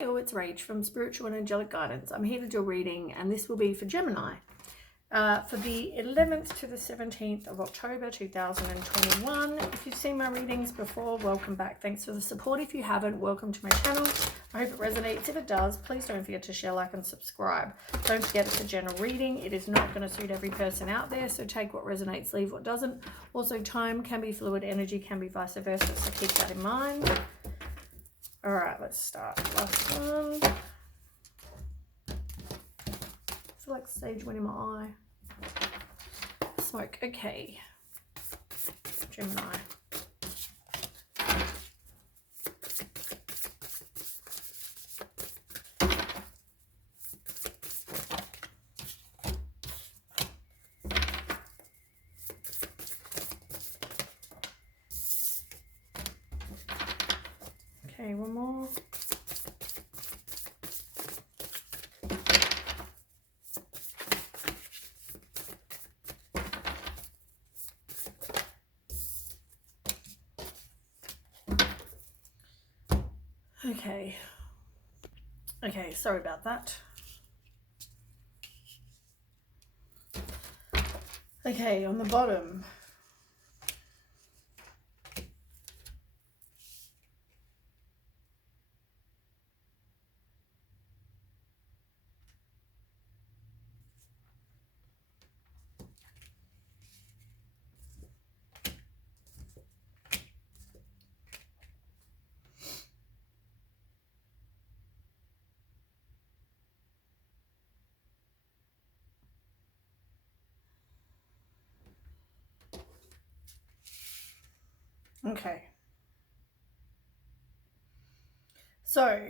Hello, it's Rach from Spiritual and Angelic Guidance. I'm here to do a reading, and this will be for Gemini for the 11th to the 17th of October 2021. If you've seen my readings before, welcome back. Thanks for the support. If you haven't, welcome to my channel. I hope it resonates. If it does, please don't forget to share, like, and subscribe. Don't forget it's a general reading. It is not going to suit every person out there, so take what resonates, leave what doesn't. Also, time can be fluid, energy can be vice versa, so keep that in mind. All right, let's start. Last one. I feel like sage went in my eye. Smoke. Okay. Gemini. Okay, one more. Okay, sorry about that. Okay, on the bottom. Okay. So,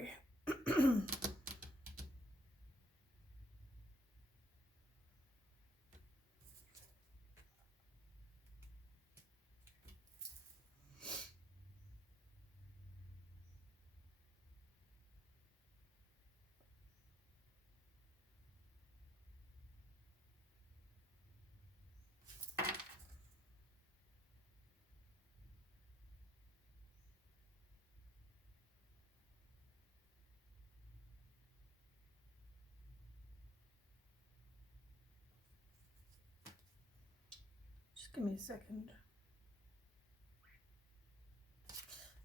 just give me a second.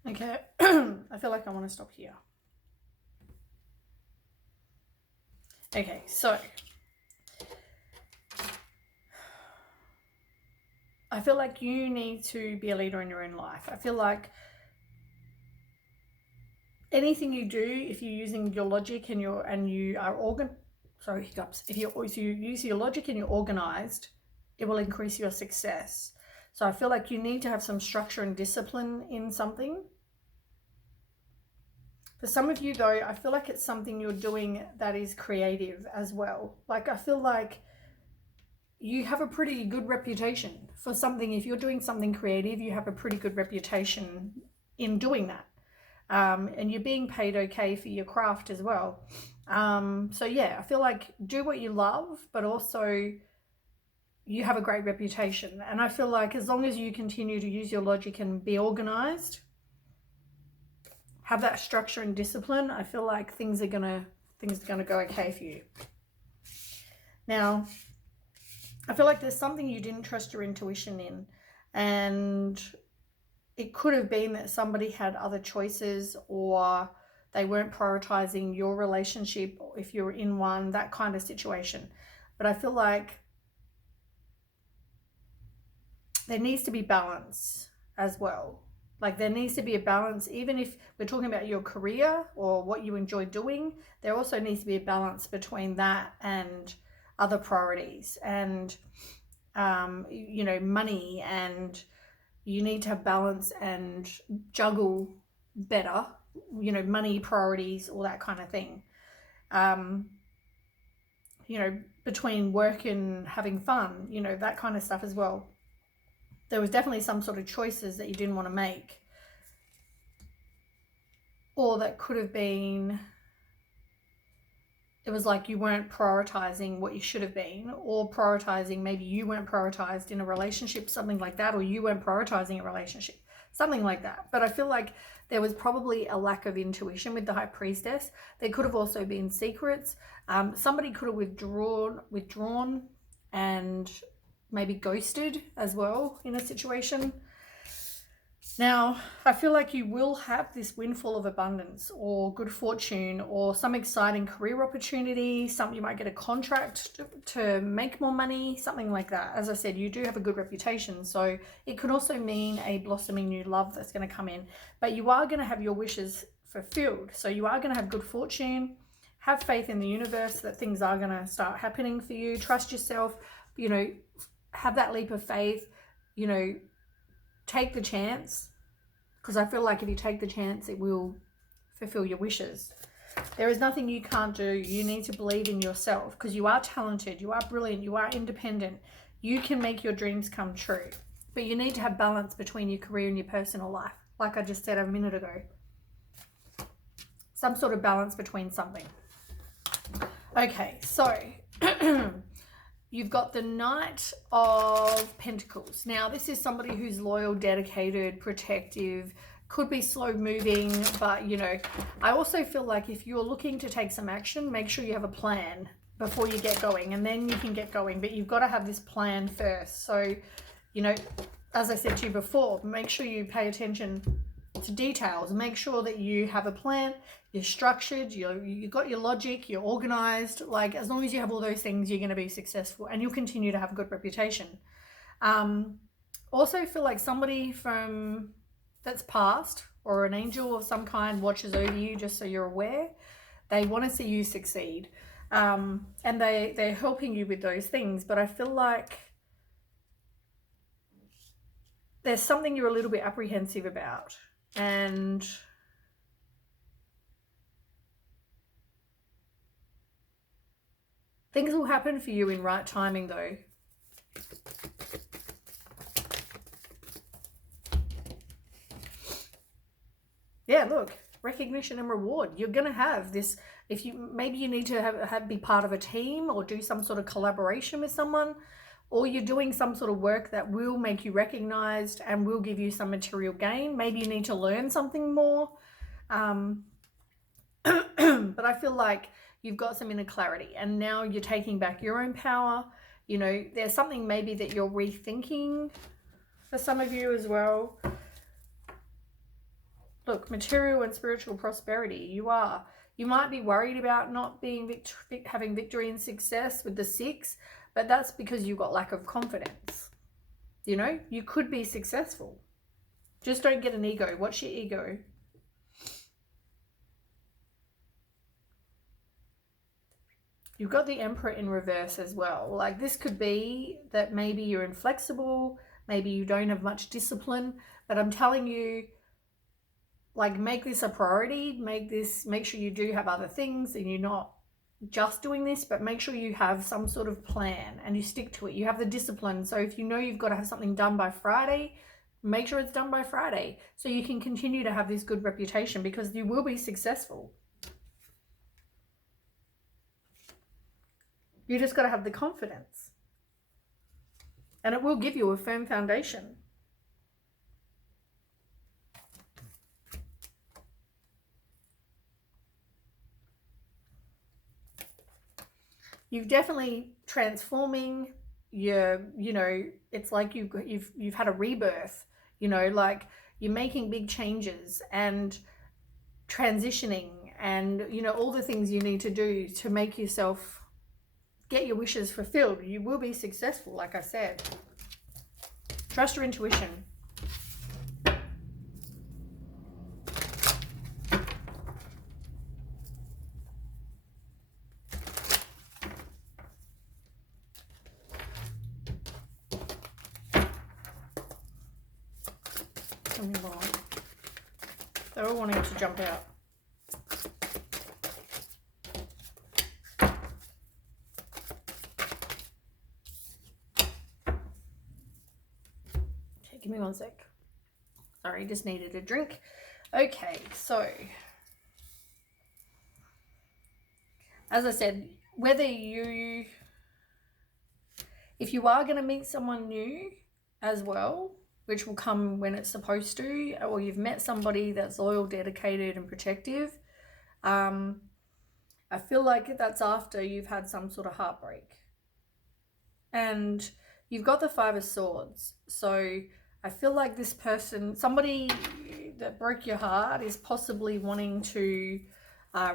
Okay, I feel like I want to stop here. Okay, so I feel like you need to be a leader in your own life. I feel like anything you do, if you're using your logic and you are if you use your logic and you're organized, it will increase your success. So I feel like you need to have some structure and discipline in something. For some of you though, I feel like it's something you're doing that is creative as well. Like I feel like you have a pretty good reputation for something. If you're doing something creative, you have a pretty good reputation in doing that. And you're being paid okay for your craft as well. So yeah, I feel like do what you love, but also you have a great reputation. And I feel like as long as you continue to use your logic and be organized, have that structure and discipline, I feel like things are gonna go okay for you. Now, I feel like there's something you didn't trust your intuition in, and it could have been that somebody had other choices, or they weren't prioritizing your relationship if you're in one, that kind of situation. But I feel like there needs to be balance as well. Like there needs to be a balance, even if we're talking about your career or what you enjoy doing, there also needs to be a balance between that and other priorities and, money, and you need to have balance and juggle better, money, priorities, all that kind of thing. Between work and having fun, that kind of stuff as well. There was definitely some sort of choices that you didn't want to make, or that could have been, it was like you weren't prioritizing what you should have been, or prioritizing, maybe you weren't prioritized in a relationship, something like that, or you weren't prioritizing a relationship, something like that. But I feel like there was probably a lack of intuition with the High Priestess. There could have also been secrets. Somebody could have withdrawn and maybe ghosted as well in a situation. Now, I feel like you will have this windfall of abundance or good fortune or some exciting career opportunity. You might get a contract to make more money, something like that. As I said, you do have a good reputation. So it could also mean a blossoming new love that's going to come in. But you are going to have your wishes fulfilled. So you are going to have good fortune. Have faith in the universe that things are going to start happening for you. Trust yourself, you know, have that leap of faith, you know, take the chance, because I feel like if you take the chance, it will fulfill your wishes. There is nothing you can't do. You need to believe in yourself, because you are talented, you are brilliant, you are independent. You can make your dreams come true. But you need to have balance between your career and your personal life, like I just said a minute ago. Some sort of balance between something. Okay, so you've got the Knight of Pentacles. Now, this is somebody who's loyal, dedicated, protective, could be slow moving, but, you know, I also feel like if you're looking to take some action, make sure you have a plan before you get going, and then you can get going. But you've got to have this plan first. So, you know, as I said to you before, make sure you pay attention to details. Make sure that you have a plan, you're structured, you've got your logic, you're organized. Like, as long as you have all those things, you're going to be successful and you'll continue to have a good reputation. Also feel like somebody that's passed, or an angel of some kind, watches over you, just so you're aware. They want to see you succeed. And they're helping you with those things. But I feel like there's something you're a little bit apprehensive about. And things will happen for you in right timing, though. Yeah, look, recognition and reward. You're going to have this. If you, maybe you need to be part of a team or do some sort of collaboration with someone, or you're doing some sort of work that will make you recognized and will give you some material gain. Maybe you need to learn something more. But I feel like you've got some inner clarity, and now you're taking back your own power. You know, there's something maybe that you're rethinking for some of you as well. Look, material and spiritual prosperity. You might be worried about not being having victory and success with the 6, but that's because you've got lack of confidence. You know, you could be successful. Just don't get an ego. Watch your ego. You've got the Emperor in reverse as well. Like, this could be that maybe you're inflexible, maybe you don't have much discipline, but I'm telling you, like, make this a priority. Make sure you do have other things and you're not just doing this, but make sure you have some sort of plan and you stick to it. You have the discipline. So if you know you've got to have something done by Friday, make sure it's done by Friday so you can continue to have this good reputation, because you will be successful. You just got to have the confidence, and it will give you a firm foundation. You've definitely transforming. You know, it's like you've had a rebirth. You know, like you're making big changes and transitioning, and you know, all the things you need to do to make yourself get your wishes fulfilled. You will be successful, like I said. Trust your intuition. They're all wanting to jump out. Okay, give me one sec. Sorry, just needed a drink. Okay, so as I said, if you are going to meet someone new as well, which will come when it's supposed to, or you've met somebody that's loyal, dedicated, and protective. I feel like that's after you've had some sort of heartbreak. And you've got the Five of Swords. So I feel like this person, somebody that broke your heart, is possibly wanting to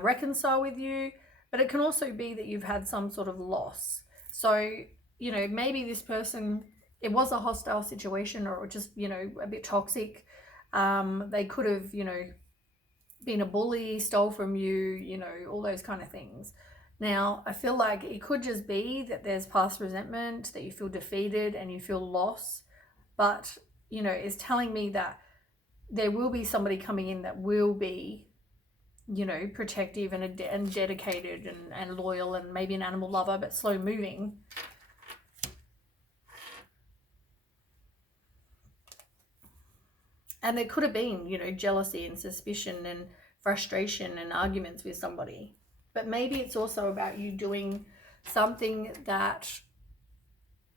reconcile with you. But it can also be that you've had some sort of loss. So, you know, maybe this person, it was a hostile situation, or just, you know, a bit toxic. They could have, you know, been a bully, stole from you, you know, all those kind of things. Now, I feel like it could just be that there's past resentment, that you feel defeated and you feel loss. But, you know, it's telling me that there will be somebody coming in that will be, you know, protective and dedicated and loyal, and maybe an animal lover, but slow moving. And there could have been, you know, jealousy and suspicion and frustration and arguments with somebody. But maybe it's also about you doing something that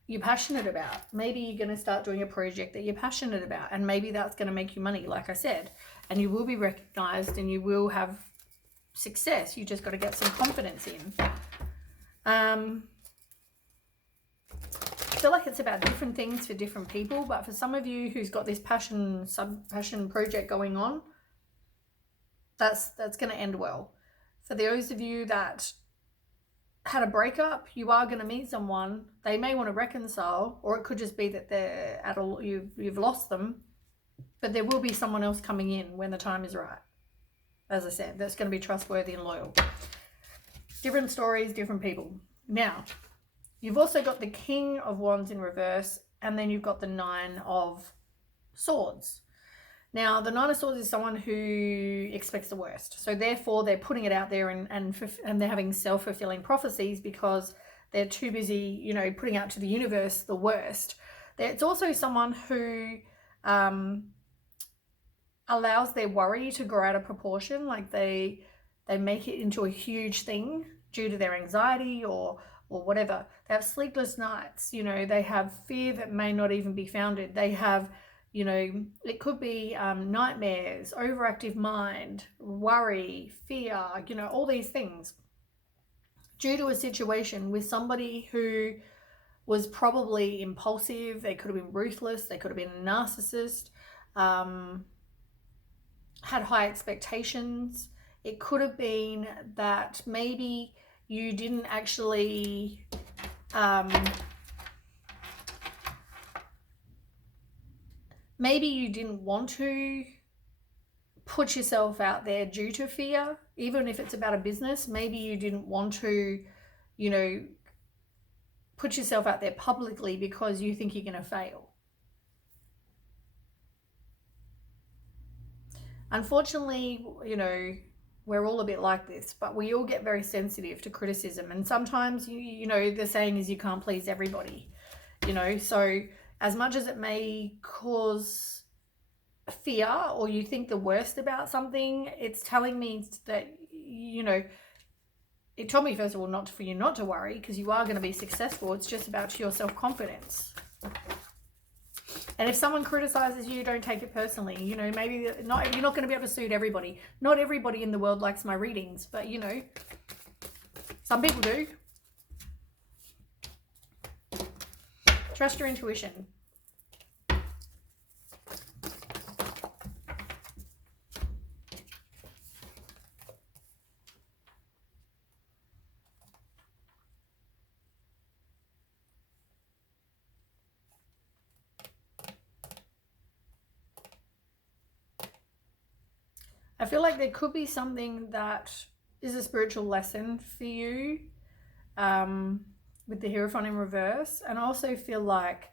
you're passionate about. Maybe you're going to start doing a project that you're passionate about, and maybe that's going to make you money, like I said, and you will be recognized and you will have success. You just got to get some confidence in. I feel like it's about different things for different people, but for some of you who's got this sub-passion project going on, that's going to end well. For those of you that had a breakup, you are going to meet someone. They may want to reconcile, or it could just be that they're you've lost them, but there will be someone else coming in when the time is right. As I said, that's going to be trustworthy and loyal. Different stories, different people. Now, you've also got the King of Wands in reverse, and then you've got the Nine of Swords. Now, the Nine of Swords is someone who expects the worst. So therefore, they're putting it out there and they're having self-fulfilling prophecies because they're too busy, you know, putting out to the universe the worst. It's also someone who allows their worry to grow out of proportion. Like they make it into a huge thing due to their anxiety or whatever. They have sleepless nights, you know, they have fear that may not even be founded. They have, you know, it could be nightmares, overactive mind, worry, fear, you know, all these things due to a situation with somebody who was probably impulsive. They could have been ruthless. They could have been a narcissist, had high expectations. It could have been that maybe you didn't actually maybe you didn't want to put yourself out there due to fear. Even if it's about a business, maybe you didn't want to, you know, put yourself out there publicly because you think you're going to fail. Unfortunately, you know, we're all a bit like this, but we all get very sensitive to criticism. And sometimes, you know, the saying is you can't please everybody, you know. So as much as it may cause fear or you think the worst about something, it's telling me that, you know, it told me, first of all, for you not to worry, because you are going to be successful. It's just about your self-confidence. And if someone criticizes you, don't take it personally. You know, maybe you're not going to be able to suit everybody. Not everybody in the world likes my readings, but, you know, some people do. Trust your intuition. I feel like there could be something that is a spiritual lesson for you with the Hierophant in reverse. And I also feel like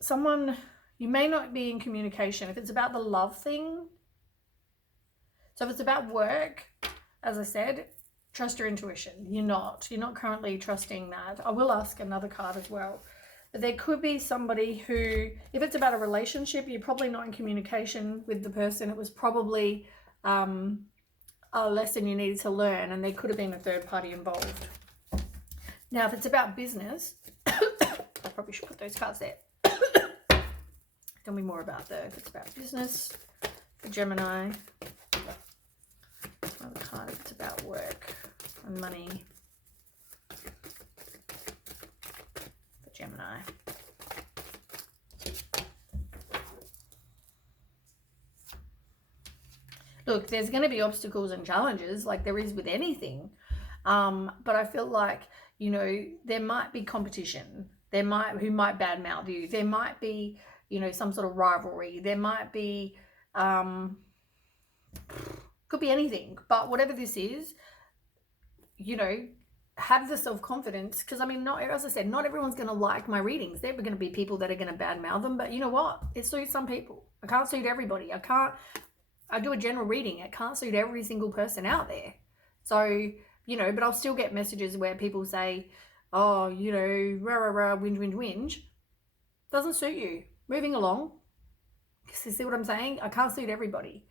someone, you may not be in communication. If it's about the love thing, so if it's about work, as I said, trust your intuition. You're not currently trusting that. I will ask another card as well. But there could be somebody who, if it's about a relationship, you're probably not in communication with the person. It was probably a lesson you needed to learn, and there could have been a third party involved. Now, if it's about business, I probably should put those cards there. Tell me more about if it's about business for Gemini. Another card if it's about work and money for Gemini. Look, there's going to be obstacles and challenges like there is with anything. But I feel like, you know, there might be competition. Who might badmouth you. There might be, you know, some sort of rivalry. There might be, could be anything. But whatever this is, you know, have the self-confidence. Because, I mean, as I said, not everyone's going to like my readings. There are going to be people that are going to badmouth them. But you know what? It suits some people. I can't suit everybody. I do a general reading. It can't suit every single person out there. So, you know, but I'll still get messages where people say, oh, you know, rah, rah, rah, whinge. Doesn't suit you. Moving along. You see what I'm saying? I can't suit everybody.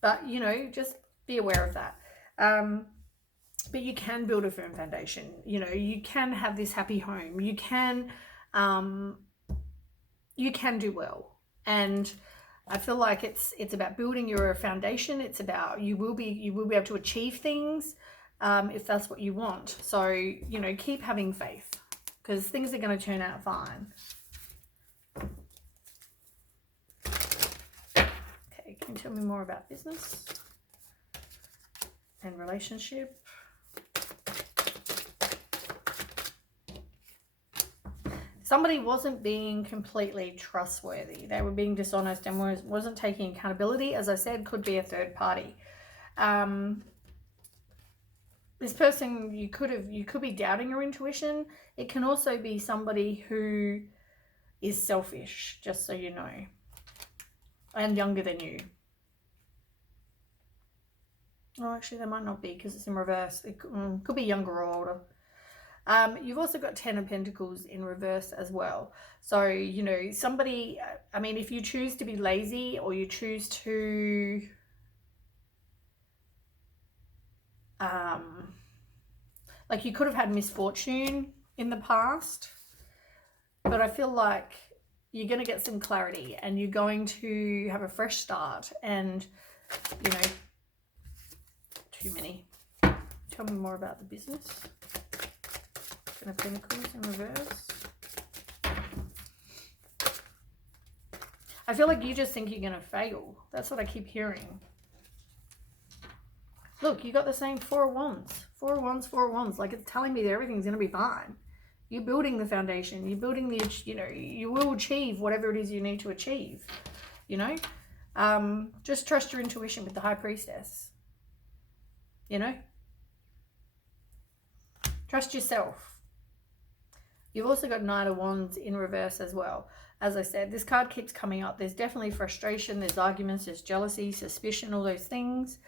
But, you know, just be aware of that. But you can build a firm foundation. You know, you can have this happy home. You can do well. And I feel like it's about building your foundation. It's about you will be able to achieve things if that's what you want. So, you know, keep having faith because things are going to turn out fine. Okay, can you tell me more about business and relationship? Somebody wasn't being completely trustworthy. They were being dishonest and wasn't taking accountability. As I said, could be a third party. This person, you could be doubting your intuition. It can also be somebody who is selfish, just so you know, and younger than you. Oh, actually, they might not be because it's in reverse. It could be younger or older. You've also got 10 of Pentacles in reverse as well. So, you know, somebody, I mean, if you choose to be lazy or you choose to, like you could have had misfortune in the past, but I feel like you're going to get some clarity and you're going to have a fresh start and, you know, too many. Tell me more about the business. Ten of Pentacles in reverse. I feel like you just think you're going to fail. That's what I keep hearing. Look, you got the same Four of Wands. Four of Wands, Four of Wands. Like it's telling me that everything's going to be fine. You're building the foundation. You're building the, you know, you will achieve whatever it is you need to achieve. You know? Just trust your intuition with the High Priestess. You know? Trust yourself. You've also got Knight of Wands in reverse as well. As I said, this card keeps coming up. There's definitely frustration. There's arguments. There's jealousy, suspicion, all those things.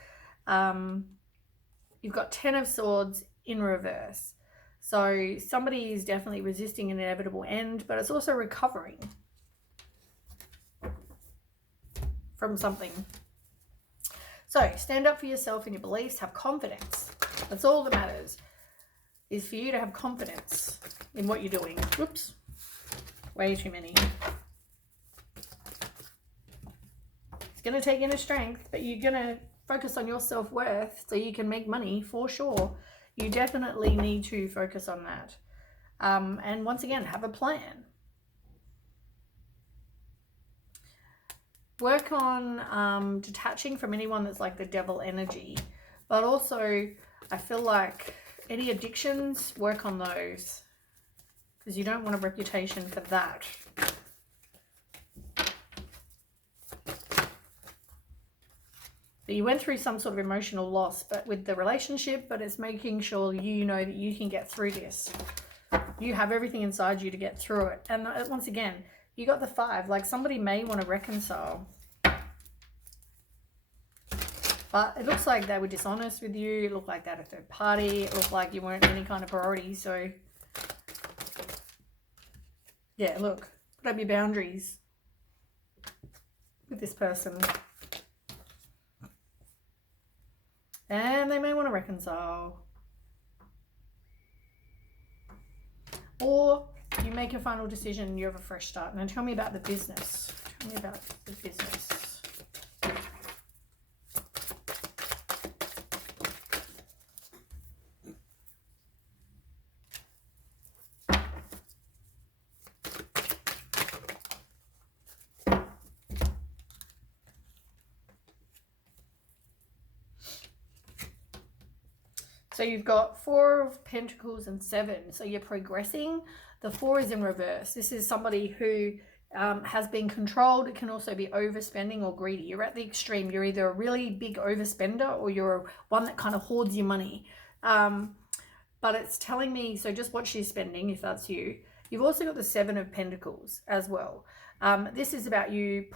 You've got 10 of Swords in reverse. So somebody is definitely resisting an inevitable end, but it's also recovering from something. So stand up for yourself and your beliefs. Have confidence. That's all that matters, is for you to have confidence in what you're doing. Whoops. Way too many. It's going to take inner strength, but you're going to focus on your self-worth so you can make money for sure. You definitely need to focus on that. And once again, have a plan. Work on detaching from anyone that's like the devil energy. But also, I feel like any addictions, work on those. Because you don't want a reputation for that. But you went through some sort of emotional loss but with the relationship, but it's making sure you know that you can get through this. You have everything inside you to get through it. And once again, you got the 5. Like somebody may want to reconcile. But it looks like they were dishonest with you. It looked like they had a third party. It looked like you weren't any kind of priority. So, yeah, look. Put up your boundaries with this person. And they may want to reconcile. or you make a final decision and you have a fresh start. Now tell me about the business. Tell me about the business. So you've got 4 of Pentacles and 7. So you're progressing. The 4 is in reverse. This is somebody who has been controlled. It can also be overspending or greedy. You're at the extreme. You're either a really big overspender or you're one that kind of hoards your money. But it's telling me, so just watch your spending if that's you. You've also got the 7 of Pentacles as well. This is about you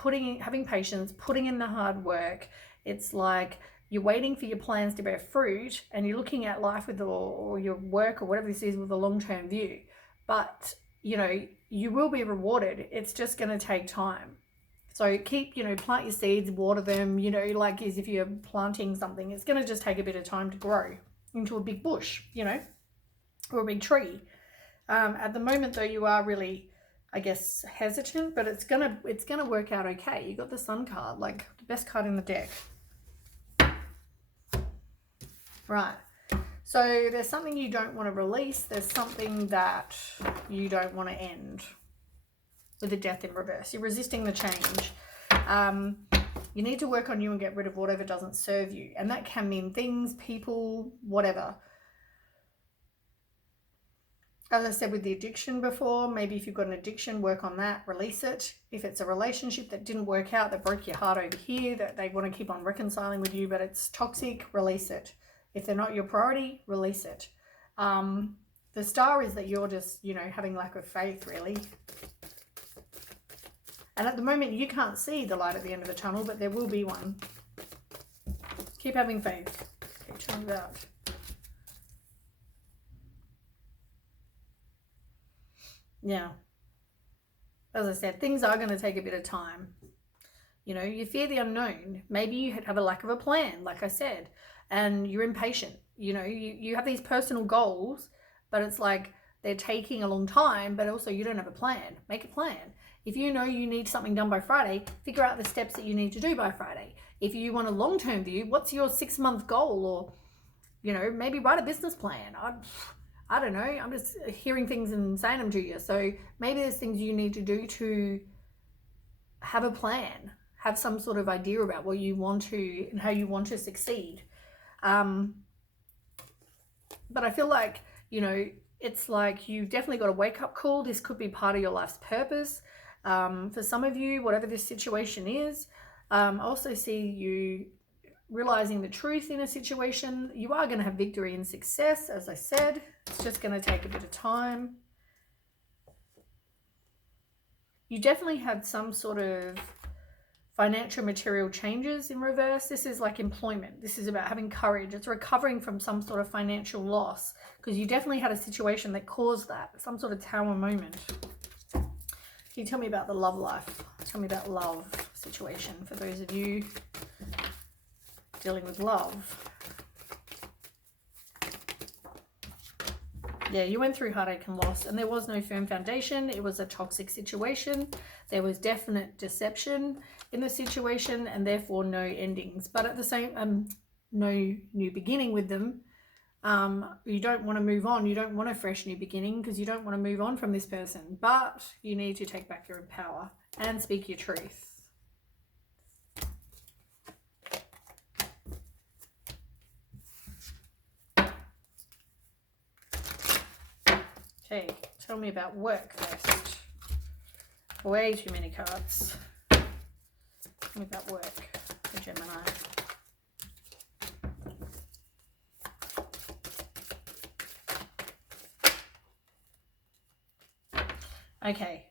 having patience, putting in the hard work. It's like you're waiting for your plans to bear fruit and you're looking at life with or your work or whatever this is with a long-term view. But, you know, you will be rewarded. It's just going to take time. So keep, you know, plant your seeds, water them, you know, like as if you're planting something. It's going to just take a bit of time to grow into a big bush, you know, or a big tree. At the moment, though, you are really, I guess, hesitant, but it's gonna work out okay. You got the Sun card, like the best card in the deck. Right. So there's something you don't want to release. There's something that you don't want to end with the Death in reverse. You're resisting the change. You need to work on you and get rid of whatever doesn't serve you. And that can mean things, people, whatever. As I said with the addiction before, maybe if you've got an addiction, work on that, release it. If it's a relationship that didn't work out, that broke your heart over here, that they want to keep on reconciling with you, but it's toxic, release it. If they're not your priority, release it. The star is that you're just, you know, having lack of faith, really. And at the moment, you can't see the light at the end of the tunnel, but there will be one. Keep having faith. Okay, tell me about. Yeah. As I said, things are going to take a bit of time. You know, you fear the unknown. Maybe you have a lack of a plan, like I said, and you're impatient. You know, you have these personal goals, but it's like they're taking a long time, but also you don't have a plan. Make a plan. If you know you need something done by Friday, figure out the steps that you need to do by Friday. If you want a long-term view, what's your 6-month goal? Or, you know, maybe write a business plan. I don't know. I'm just hearing things and saying them to you. So maybe there's things you need to do to have a plan, have some sort of idea about what you want to and how you want to succeed. But I feel like, you know, it's like you've definitely got a wake-up call. This could be part of your life's purpose. For some of you, whatever this situation is, I also see you realizing the truth in a situation. You are going to have victory and success, as I said. It's just going to take a bit of time. You definitely had some sort of financial material changes in reverse. This is like employment. This is about having courage. It's recovering from some sort of financial loss because you definitely had a situation that caused that, some sort of tower moment. Can you tell me about the love life? Tell me about love situation for those of you dealing with love. Yeah, you went through heartache and loss and there was no firm foundation. It was a toxic situation. There was definite deception in the situation and therefore no endings. But at the same, no new beginning with them. You don't want to move on. You don't want a fresh new beginning because you don't want to move on from this person. But you need to take back your own power and speak your truth. Okay, tell me about work first. Way too many cards. Tell me about work for Gemini. Okay,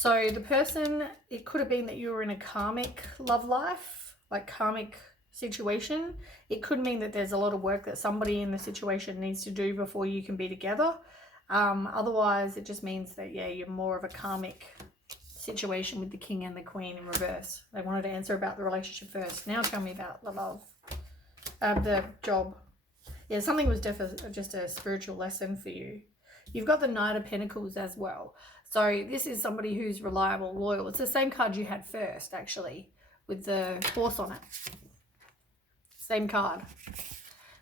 so the person, it could have been that you were in a karmic love life, like karmic situation. It could mean that there's a lot of work that somebody in the situation needs to do before you can be together. Otherwise, it just means that, yeah, you're more of a karmic situation with the King and the Queen in reverse. They wanted to answer about the relationship first. Now tell me about the love, the job. Yeah, something was just a spiritual lesson for you. You've got the Knight of Pentacles as well. So this is somebody who's reliable, loyal. It's the same card you had first, actually, with the horse on it. Same card.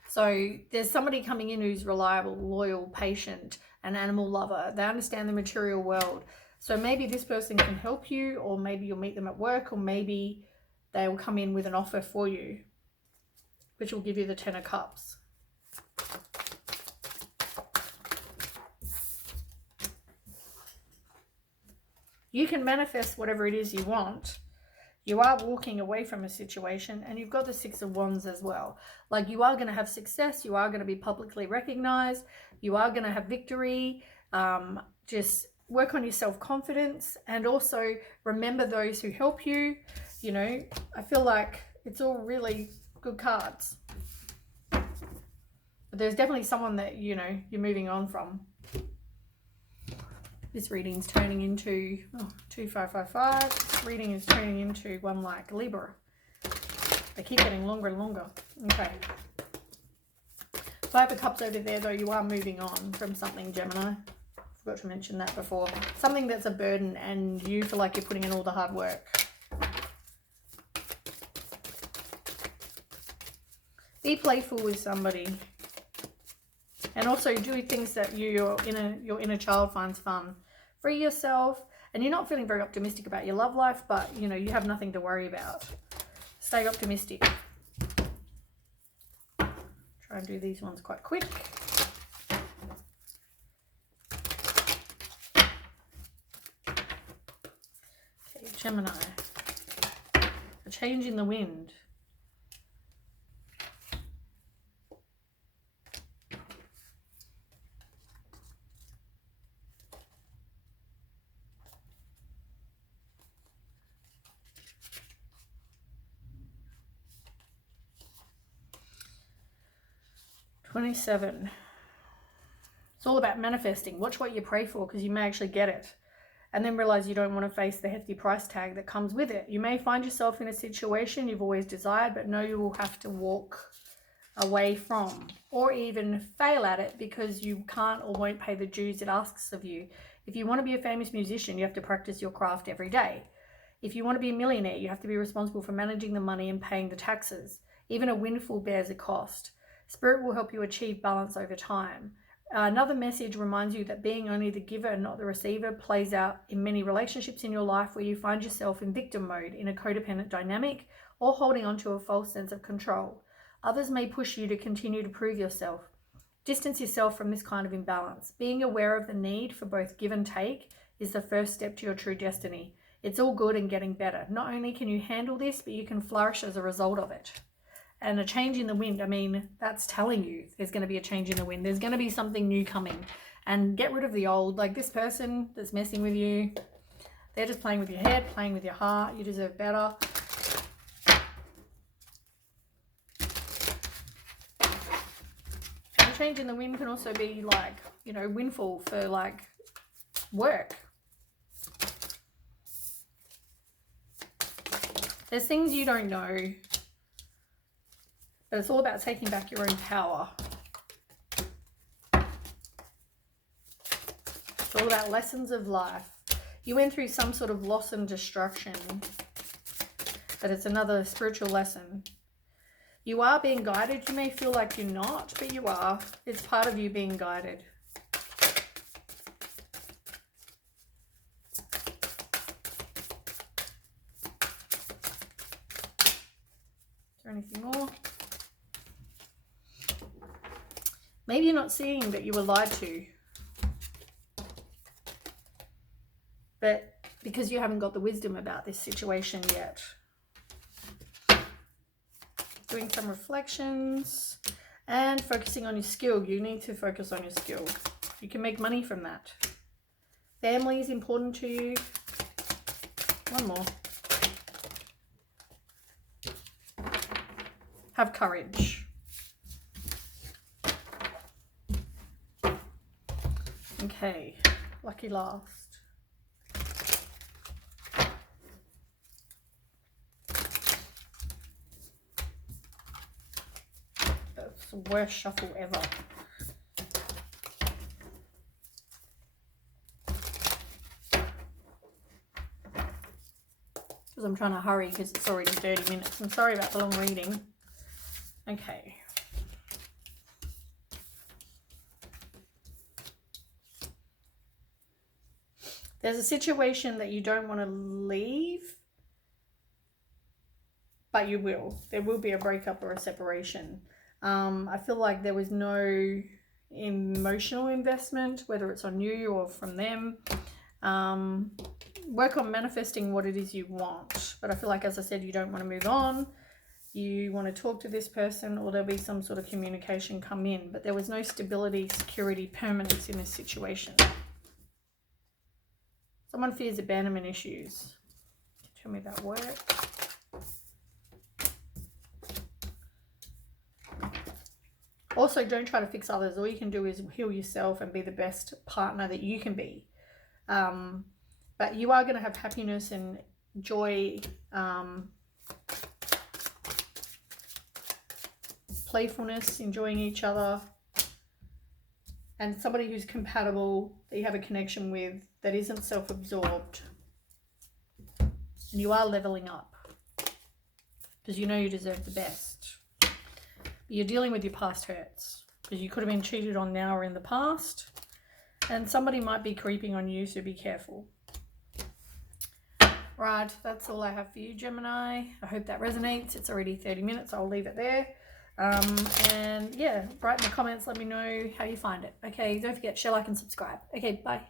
So there's somebody coming in who's reliable, loyal, patient, an animal lover. They understand the material world. So maybe this person can help you, or maybe you'll meet them at work, or maybe they will come in with an offer for you, which will give you the Ten of Cups. You can manifest whatever it is you want. You are walking away from a situation, and you've got the Six of Wands as well. Like, you are going to have success. You are going to be publicly recognized. You are going to have victory. Just work on your self-confidence, and also remember those who help you. You know, I feel like it's all really good cards. But there's definitely someone that, you know, you're moving on from. This reading's turning into 2555. This reading is turning into one like Libra. They keep getting longer and longer. Okay. Five of Cups over there, though, you are moving on from something, Gemini. Forgot to mention that before. Something that's a burden, and you feel like you're putting in all the hard work. Be playful with somebody. And also do things that your inner child finds fun. Free yourself. And you're not feeling very optimistic about your love life, but, you know, you have nothing to worry about. Stay optimistic. Try and do these ones quite quick. Okay, Gemini. A change in the wind. It's all about manifesting. Watch what you pray for, because you may actually get it. And then realize you don't want to face the hefty price tag that comes with it. You may find yourself in a situation you've always desired, but know you will have to walk away from, or even fail at it because you can't or won't pay the dues it asks of you. If you want to be a famous musician, you have to practice your craft every day. If you want to be a millionaire, you have to be responsible for managing the money and paying the taxes. Even a windfall bears a cost. Spirit will help you achieve balance over time. Another message reminds you that being only the giver and not the receiver plays out in many relationships in your life where you find yourself in victim mode, in a codependent dynamic, or holding on to a false sense of control. Others may push you to continue to prove yourself. Distance yourself from this kind of imbalance. Being aware of the need for both give and take is the first step to your true destiny. It's all good and getting better. Not only can you handle this, but you can flourish as a result of it. And a change in the wind, I mean, that's telling you there's going to be a change in the wind. There's going to be something new coming. And get rid of the old. Like this person that's messing with you, they're just playing with your head, playing with your heart. You deserve better. And a change in the wind can also be like, you know, windfall for like work. There's things you don't know. But it's all about taking back your own power. It's all about lessons of life. You went through some sort of loss and destruction, but it's another spiritual lesson. You are being guided. You may feel like you're not, but you are. It's part of you being guided. Is there anything more? Maybe you're not seeing that you were lied to. But because you haven't got the wisdom about this situation yet. Doing some reflections and focusing on your skill. You need to focus on your skill. You can make money from that. Family is important to you. One more. Have courage. Okay, lucky last. That's the worst shuffle ever. because I'm trying to hurry because it's already 30 minutes. I'm sorry about the long reading. Okay. There's a situation that you don't want to leave, but you will. There will be a breakup or a separation. I feel like there was no emotional investment, whether it's on you or from them. Work on manifesting what it is you want. But I feel like, as I said, you don't want to move on. You want to talk to this person, or there'll be some sort of communication come in. But there was no stability, security, permanence in this situation. Someone fears abandonment issues. Tell me that work. Also, don't try to fix others. All you can do is heal yourself and be the best partner that you can be. But you are going to have happiness and joy, playfulness, enjoying each other, and somebody who's compatible, that you have a connection with, that isn't self-absorbed. And you are leveling up because you know you deserve the best. But you're dealing with your past hurts because you could have been cheated on now or in the past, and somebody might be creeping on you, so be careful. Right, that's all I have for you, Gemini. I hope that resonates. It's already 30 minutes. I'll leave it there. And yeah, write in the comments. Let me know how you find it. Okay, don't forget, share, like, and subscribe. Okay, bye.